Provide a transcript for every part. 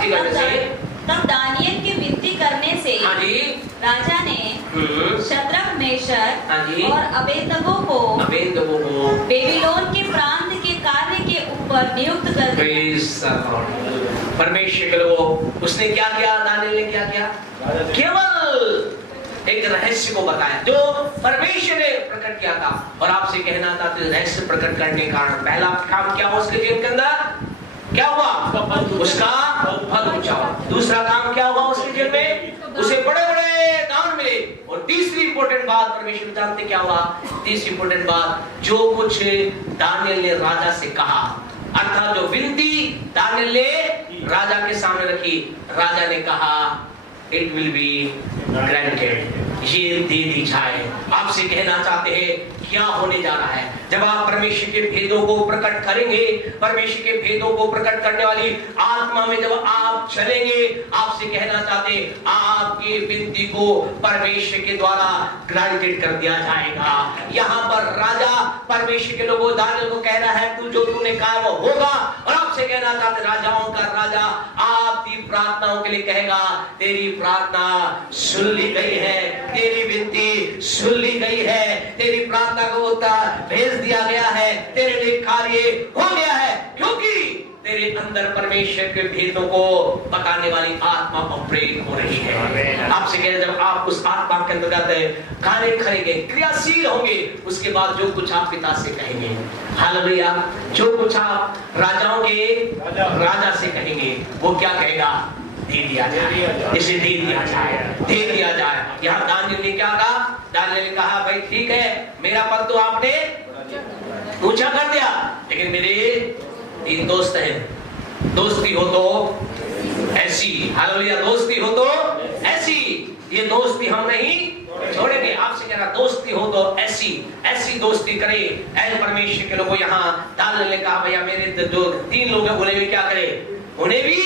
विनती करने से, तब दानियल के विनती करने से हाँ जी, राजा ने शद्रक, मेशक हाँ जी, और अबेदनगो को बेबीलोन के प्रांत के कार्य के ऊपर नियुक्त कर दिया। परमेश्वर के लोगों, उसने क्या किया? दानियल ने क्या किया? केवल एक रहस्य को बताया जो परमेश्वर ने प्रकट किया था। और आपसे कहना था रहस्य प्रकट करने के कारण पहला काम क्या हुआ उसके जीवन के अंदर? क्या हुआ? उसका पद ऊंचा हुआ। दूसरा काम क्या हुआ उसके जीवन में? उसे बड़े बड़े दान मिले। और तीसरी इंपॉर्टेंट बात, परमेश्वर जानते क्या हुआ? तीसरी इंपॉर्टेंट बात, जो कुछ दानियल ने राजा से कहा, अर्थात जो विनती दानियल ने राजा के सामने रखी, राजा ने कहा इट विल बी ग्रांटेड, ये दे दी जाए। आपसे कहना चाहते हैं क्या होने जा रहा है? जब आप परमेश्वर के भेदों को प्रकट करेंगे, परमेश्वर के भेदों को प्रकट करने वाली आत्मा में जब आप चलेंगे, आपसे कहना चाहते हैं आपकी विनती को परमेश्वर के द्वारा ग्रांटेड कर दिया जाएगा। यहाँ पर राजा परमेश्वर के लोगों दानियल को कह रहा है तू जो तूने कहा वो होगा। और आपसे कहना चाहते राजाओं का राजा आपकी प्रार्थनाओं के लिए कहेगा तेरी प्रार्थना सुन ली गई है, तेरी विनती सुन ली गई है, तेरी प्रार्थना को उत्तर भेज दिया गया है, तेरे लिए कार्य हो गया है, क्योंकि तेरे अंदर परमेश्वर के भेदों को बताने वाली आत्मा ऑपरेट हो रही है। आपसे कह रहे जब आप उस आत्मा के अंतर्गत कार्य करेंगे, क्रियाशील होंगे, उसके बाद जो कुछ आप पिता से कहेंगे, हालेलुया, जो कुछ आप राजाओं के राजा से कहेंगे वो क्या कहेगा? दे दिया जाए, इसे दे दिया जाए, दे दिया जाए। यहाँ दानियल ने क्या कहा? दानियल ने कहा भाई ठीक है, मेरा पद तो आपने ऊंचा कर दिया, लेकिन मेरे 3 दोस्त हैं, दोस्ती हो तो ऐसी, हालेलुया, दोस्ती हो तो ऐसी, ये दोस्ती हम नहीं छोड़ेंगे। आपसे कह रहा दोस्ती हो तो ऐसी, ऐसी दोस्ती करे। ऐ परमेश्वर के लोगों, यहाँ दानियल ने कहा भैया मेरे जो 3 लोग हैं उन्हें भी क्या करे? उन्हें भी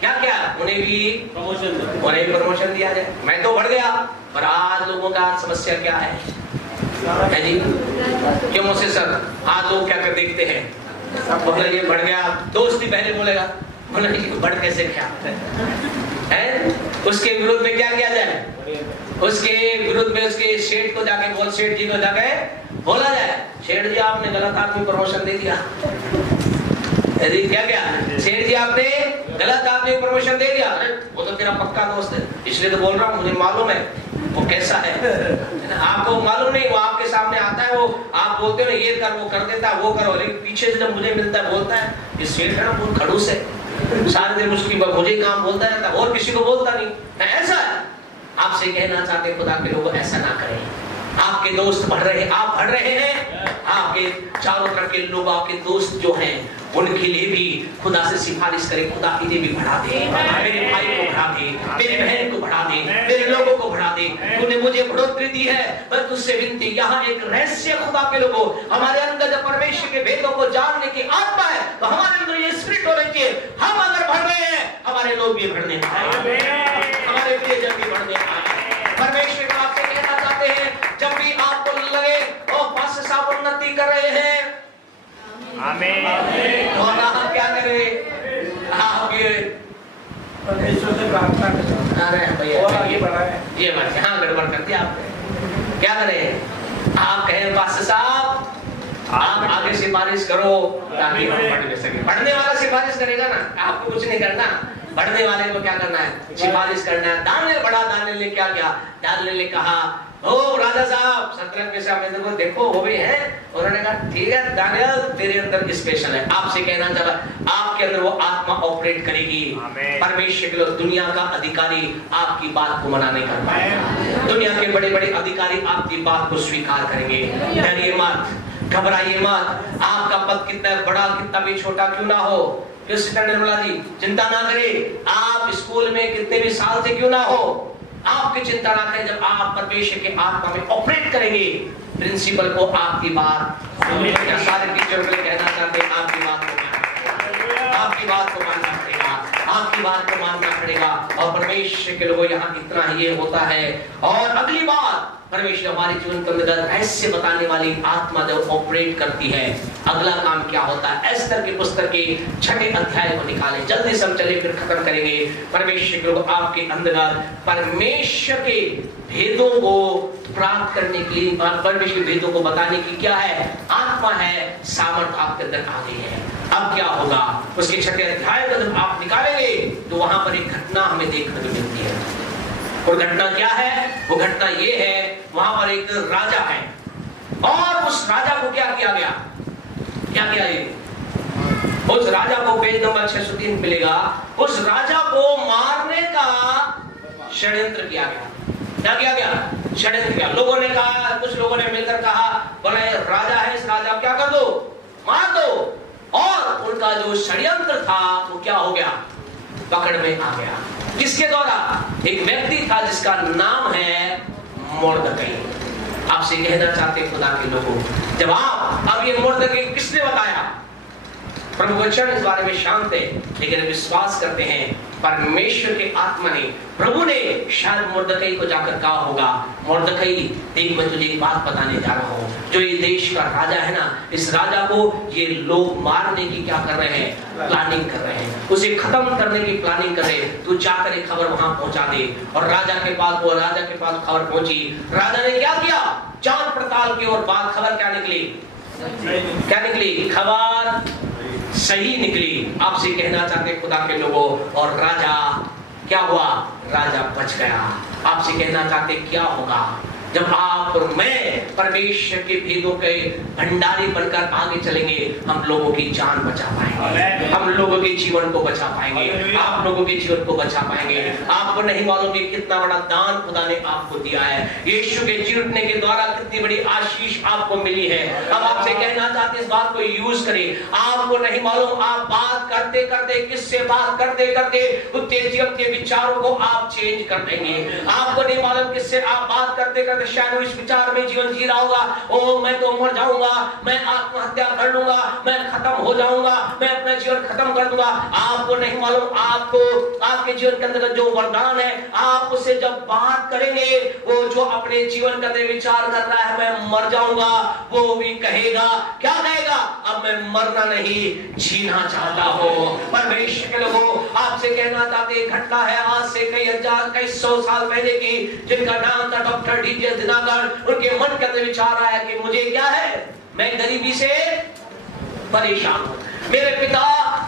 क्या उन्हें भी प्रमोशन दिया जाए। मैं तो बढ़ गया, पर आज लोगों का समस्या क्या है जी? क्यों मुझसे सर आज लोग क्या कर देखते हैं, मतलब ये बढ़ गया, दोस्ती पहले बोलेगा, बोला बढ़ कैसे क्या है? उसके विरुद्ध में क्या किया जाए? उसके विरुद्ध में उसके सेठ को जाके बोल, सेठ जी को जाके बोला जाए सेठ जी आपने गलत आदमी प्रमोशन दे दिया। क्या सेठ जी आपने गलत आदमी प्रमोशन दे दिया। वो तो तेरा पक्का दोस्त है इसलिए तो बोल रहा हूँ, मुझे मालूम है वो कैसा है। आपको मालूम नहीं, वो आपके सामने आता है, वो आप बोलते हो ना ये कर, वो कर देता है, वो करो, लेकिन पीछे से जब मुझे मिलता है बोलता है ये सेठ है ना बहुत खड़ूस है, सारे दिन उसकी मुझे काम बोलता रहता है और किसी को बोलता नहीं। ऐसा है। आपसे कहना चाहते खुदा के लोग ऐसा ना करें। आपके दोस्त बढ़ रहे हैं, आप बढ़ रहे हैं, आपके चारों तरफ के लोग आपके दोस्त जो हैं उनके लिए भी खुदा से सिफारिश करें, खुदा इन्हें भी बढ़ा दे, मेरे भाई को बढ़ा दे, मेरी बहन को बढ़ा दे, मेरे लोगों को बढ़ा दे, तूने मुझे बढ़ोतरी दी है। पर तुझसे विनती, यहाँ एक रहस्य खुदा के लोगों, हमारे अंदर जब परमेश्वर के भेदों को जानने की आत्मा है तो हमारे अंदर ये स्पिरिट होना चाहिए। हम अगर बढ़ रहे हैं हमारे लोग भी बढ़ने पाए, हमारे प्रियजन भी बढ़ने पाए। परमेश्वर को आपसे कहना चाहते हैं जब भी आपको लगे और पास साहब उन्नति कर रहे हैं, आमीन, और हम क्या करें? आप ये परमेश्वर से प्रार्थना करें। अरे भैया और आगे बढ़ाएं। ये बात यहाँ गड़बड़ कर दिया आपने। क्या करें? आप कहें पास साहब आप आगे सिफारिश करो ताकि हम बढ़ सके। बढ़ने वाला सिफारिश करेगा ना, आपको कुछ नहीं करना। बढ़ने वाले को क्या करना है? सिफारिश करना है। दानियल बढ़ा, दानियल ने क्या किया? दानियल ने कहा ओ राजा साहब, शद्रक मेशक अबेदनगो देखो वो भी है। उन्होंने कहा ठीक है दानियल तेरे अंदर स्पेशल है। आपसे कहना चाहता आपके अंदर वो आत्मा ऑपरेट करेगी। परमेश्वर के लोग, दुनिया का अधिकारी आपकी बात को मना नहीं कर पाएगा। दुनिया के बड़े बड़े अधिकारी आपकी बात को स्वीकार करेंगे। डरिए मत, घबराइए मत। आपका पद कितना बड़ा कितना भी छोटा क्यों ना हो, निर्मला जी चिंता ना करें। आप स्कूल में कितने भी साल से क्यों ना हो, आपकी चिंता ना करें। जब आप परमेश्वर के आत्मा में ऑपरेट करेंगे, प्रिंसिपल को आपकी बात, सारे टीचर को कहना चाहते हैं आपकी बात को मानना, आपकी बात को मानना पड़ेगा, आपकी बात को मानना पड़ेगा। और परमेश्वर के लोगों यहाँ इतना ये होता है। और अगली बात परमेश्वर हमारे जीवन के अंदर रहस्य बताने वाली आत्मा जब ऑपरेट करती है, अगला काम क्या होता है? एस्तर की पुस्तक के 6 अध्याय को निकालें, जल्दी से हम चले फिर खत्म करेंगे। परमेश्वर के लोग आपके अंदर परमेश्वर के भेदों को प्राप्त करने के लिए, परमेश्वर के भेदों को बताने की क्या है? आत्मा है, सामर्थ आपके अंदर आ गई है। अब क्या होगा? उसके 6 अध्याय को जब आप निकालेंगे तो वहां पर एक घटना हमें देखने को मिलती है। और घटना क्या है? वो घटना ये है, वहां पर एक राजा है और उस राजा को क्या किया गया? क्या किया? उस राजा को पेज नंबर 603 मिलेगा। उस राजा को मारने का षड्यंत्र किया गया। क्या किया गया? षड्यंत्र किया। लोगों ने कहा, कुछ लोगों ने मिलकर कहा, बोले राजा है, इस राजा को क्या कर दो? मार दो। और उनका जो षड्यंत्र था वो क्या हो गया? पकड़ में आ गया। किसके द्वारा? एक व्यक्ति था जिसका नाम है मोर्दकै। आपसे कहना चाहते हैं खुदा के लोगों, जब आप अब ये मोर्दकै किसने बताया? प्रभु वचन इस बारे में शांत है, लेकिन विश्वास करते हैं परमेश्वर के आत्मा ने, प्रभु ने शायद मोर्दकै को जाकर कहा होगा, मोर्दकै देख मैं तुझे एक बात बताने जा रहा हूँ, जो ये देश का राजा है ना, इस राजा को ये लोग मारने की क्या कर रहे हैं? प्लानिंग कर रहे हैं, उसे खत्म करने की प्लानिंग कर रहे हैं। तू जाकर एक खबर वहां पहुंचा दे। और राजा के पास खबर पहुंची। राजा ने क्या किया? जांच पड़ताल की और बात खबर क्या निकली? क्या निकली? खबर सही निकली। आपसे कहना चाहते खुदा के लोगों, और राजा क्या हुआ? राजा बच गया। आपसे कहना चाहते क्या होगा जब आप और मैं परमेश्वर के भेदों के भंडारी बनकर आगे चलेंगे? हम लोगों की जान बचा पाएंगे, हम लोगों के जीवन को बचा पाएंगे, आप लोगों के जीवन को बचा पाएंगे। आपको नहीं मालूम कि कितना बड़ा दान खुदा ने आपको दिया है। यीशु के जीवने के द्वारा कितनी बड़ी आशीष आपको मिली है। अब आपसे कहना चाहते इस बात को यूज करें। आपको नहीं मालूम, आप बात करते करते, किससे बात करते करते उत्तेजित के विचारों को आप चेंज कर देंगे। आपको नहीं मालूम किससे आप बात करते करते शायद इस विचार में जीवन जी रहा होगा, ओ मैं तो मर जाऊंगा, मैं आत्महत्या कर लूंगा, मैं खत्म हो जाऊंगा, मैं अपना जीवन खत्म कर दूंगा। आपको नहीं मालूम, आपको आपके जीवन के अंदर जो वरदान है, आप उससे जब बात करेंगे, वो जो अपने जीवन का विचार कर रहा है मैं मर जाऊंगा, वो भी कहेगा, क्या कहेगा? अब मैं मरना नहीं जीना चाहता हूं। परमेश्वर के लोगों, आपसे कहना चाहते घटना है आज से कई हजार कई सौ साल पहले की, जिनका नाम था डॉक्टर डी.जे. दिनाकर। उनके मन के अंदर विचार आया कि मुझे क्या है, मैं गरीबी से परेशान हूं, मेरे पिता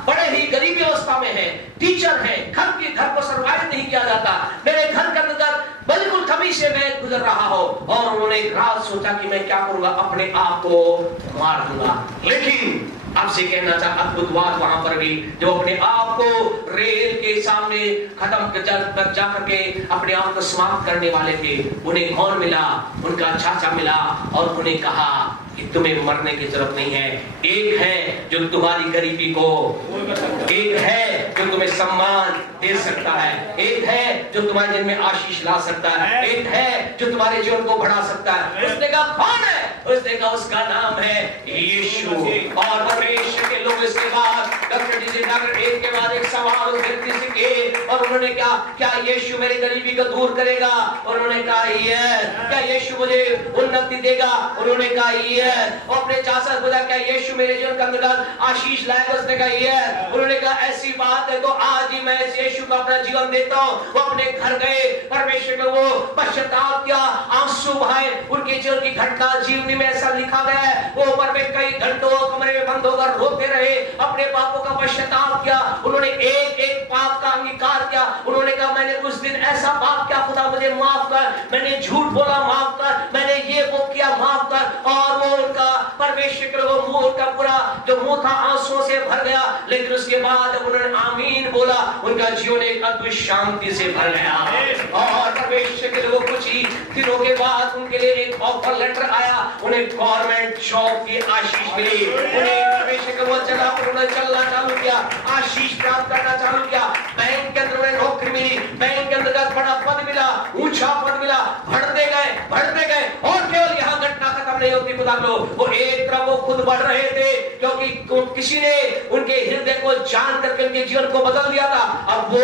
बड़े ही गरीबी अवस्था में है, टीचर है, घर को सर्वाइव नहीं किया जाता, मेरे घर के अंदर बिल्कुल कमी से मैं गुजर रहा हूं। और उन्होंने एक रात सोचा कि मैं क्या करूंगा, अपने आप को मार दूंगा। लेकिन आपसे कहना चाहता अद्भुत बात वहां पर भी, जो अपने आप को रेल के सामने खत्म कर जा करके अपने आप को समाप्त करने वाले थे, उन्हें कौन मिला? उनका चाचा मिला और उन्हें कहा कि तुम्हें मरने की जरूरत नहीं है। एक है जो तुम्हारी गरीबी को, एक है जो तुम्हें सम्मान दे सकता है, एक है जो तुम्हारे जीवन में आशीष ला सकता है, एक है जो तुम्हारे जीवन को बढ़ा सकता है। उसने कहा कौन है? उसने कहा उसका नाम है यीशु। और परमेश्वर के लोग इसके बाद डॉक्टर डी.जे. दिनाकर एक के बाद एक सवाल उस व्यक्ति से किए, और उन्होंने क्या यीशु मेरी गरीबी को दूर करेगा? और उन्होंने कहा क्या यीशु मुझे उन्नति देगा? उन्होंने कहा और अपने चाचा से बोला क्या यीशु मेरे जीवन के अंदर आशीष लाएगा? उसने कहा उन्होंने कहा ऐसी बात है तो आज ही मैं इस यीशु को अपना जीवन देता हूं। वो अपने घर गए, परमेश्वर को वो पश्चाताप किया, आंसू बहाए। उनके जीवन की घटना जीवनी में ऐसा लिखा गया है, वो ऊपर में कई घंटों कमरे में बंद होकर रोते रहे, अपने पापों का पश्चाताप किया। उन्होंने एक एक पाप का अंगीकार किया। उन्होंने कहा मैंने उस दिन ऐसा पाप किया, खुदा मुझे माफ कर, मैंने झूठ बोला माफ कर, मैंने ये वो किया माफ कर। और वो उनका परमेश्वर के लोगों मुंह का पूरा जो मुंह था आंसुओं से भर गया। लेकिन उसके बाद जब उन्होंने आमीन बोला, उनका जीवन एक अद्भुत शांति से भर गया। और परमेश्वर के लोगों कुछ ही दिनों के बाद उनके लिए एक ऑफर लेटर आया, उन्हें गवर्नमेंट जॉब की आशीष मिली। उन्हें परमेश्वर के वचन उन्होंने चलना चालू किया, आशीष प्राप्त करना चालू किया। बैंक के अंदर उन्हें नौकरी मिली, बैंक के अंदर बड़ा पद मिला, ऊंचा पद मिला, बढ़ते गए और केवल यहाँ घटना खत्म नहीं होती। खुदा लोग वो एक तरफ वो खुद बढ़ रहे थे, क्योंकि किसी ने उनके हृदय को जान करके उनके जीवन को बदल दिया था। अब वो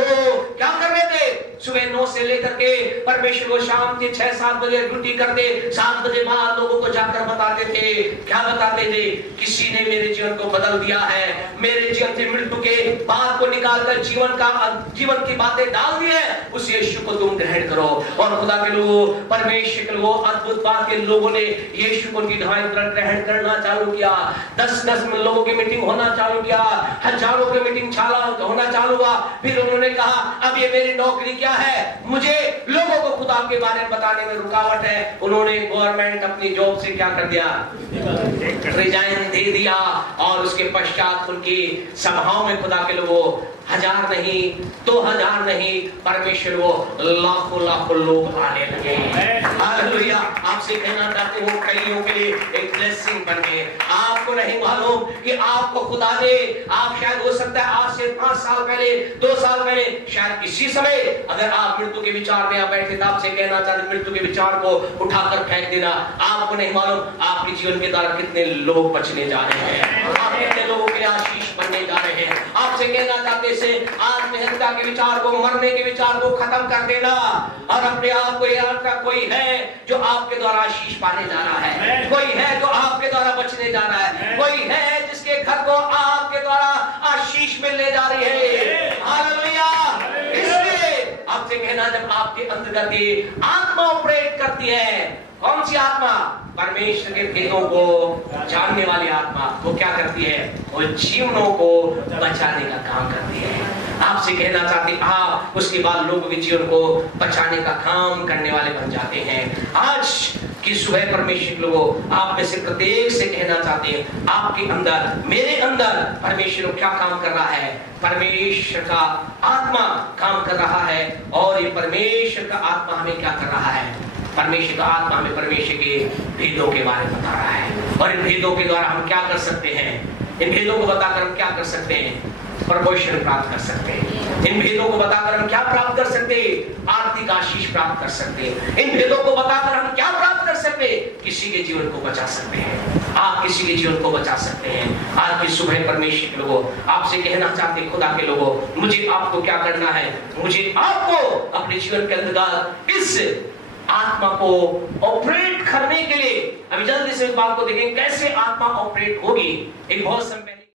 क्या कर रहे थे? सुबह 9 से लेकर के परमेश्वर को शाम के 6-7 बजे ड्यूटी करते, 7 बजे बाद लोगों को जाकर बताते थे। क्या बताते थे? किसी ने मेरे जीवन को बदल दिया है, मेरे जीवन से मृत्यु के बात को निकालकर जीवन की बातें डाल दी है, उस यीशु को तुम ग्रहण करो। और खुदा के लोगों, परमेश्वर के लोगों, अद्भुत बात के लोगों ने यीशु को उनकी दवाई ग्रहण करना चालू किया। 10-10 लोगों की मीटिंग होना चालू किया, हजारों की मीटिंग होना चालू हुआ। फिर उन्होंने कहा अब ये मेरी नौकरी क्या है, मुझे लोगों को खुदा के बारे में बताने में रुकावट है। उन्होंने गवर्नमेंट अपनी जॉब से क्या कर दिया, रिजाइन दे दिया। और उसके पश्चात उनकी सभाओं में खुदा के लोगों 1000 नहीं, 2000 नहीं, परमेश्वर वो लाखों लोग आने लगे। हालेलुया। आपसे कहना चाहते हो कईयों के लिए एक ब्लेसिंग बन गए। आपको नहीं मालूम कि आपको खुदा ने, आप शायद हो सकता है आज से 5 साल पहले, 2 साल पहले, शायद इसी समय अगर आप मृत्यु के विचार में बैठे थे, आपसे कहना चाहते मृत्यु के विचार को उठाकर फेंक देना। आपको नहीं मालूम आपके जीवन के द्वारा कितने लोग बचने जा रहे हैं, आप कितने लोगों के आशीष बनने जा रहे हैं। आपसे कहना चाहते से आत्महत्या के विचार को, मरने के विचार को खत्म कर देना और अपने आप को याद का कोई है जो आपके द्वारा आशीष पाने जा रहा है, कोई है जो आपके द्वारा बचने जा रहा है, कोई है जिसके घर को आपके द्वारा आशीष मिलने जा रही है। हालेलुया। इसलिए आपसे कहना, जब आपके अंतर्गत ये आत्मा ऑपरेट करती है, कौन सी आत्मा? परमेश्वर के भेदों को जानने वाली आत्मा, वो क्या करती है? वो जीवनों को बचाने का काम करती है। आपसे कहना चाहते आप उसके बाद लोगों के जीवन को बचाने का काम करने वाले बन जाते हैं। आज की सुबह परमेश्वर लोगों, आप में से प्रत्येक से कहना चाहते हैं, आपके अंदर, मेरे अंदर परमेश्वर क्या काम कर रहा है? परमेश्वर का आत्मा काम कर रहा है। और ये परमेश्वर का आत्मा हमें क्या कर रहा है? परमेश्वर का आत्मा हमें परमेश्वर के भेदों के बारे में बता रहा है। और इन भेदों के द्वारा हम क्या कर सकते हैं? इन भेदों को बताकर हम क्या कर सकते हैं? प्रमोशन प्राप्त कर सकते हैं। इन भेदों को बताकर हम क्या प्राप्त कर सकते हैं? आर्थिक आशीष प्राप्त कर सकते हैं। इन भेदों को बताकर हम क्या प्राप्त कर सकते हैं? किसी के जीवन को बचा सकते हैं। आप किसी के जीवन को बचा सकते हैं। आज की सुबह परमेश्वर के लोगों, आपसे कहना चाहते हैं, खुदा के लोगों, मुझे आपको क्या करना है? मुझे आपको अपने जीवन के अंदर इस आत्मा को ऑपरेट करने के लिए, अभी जल्दी से इस बात को देखें कैसे आत्मा ऑपरेट होगी। एक बहुत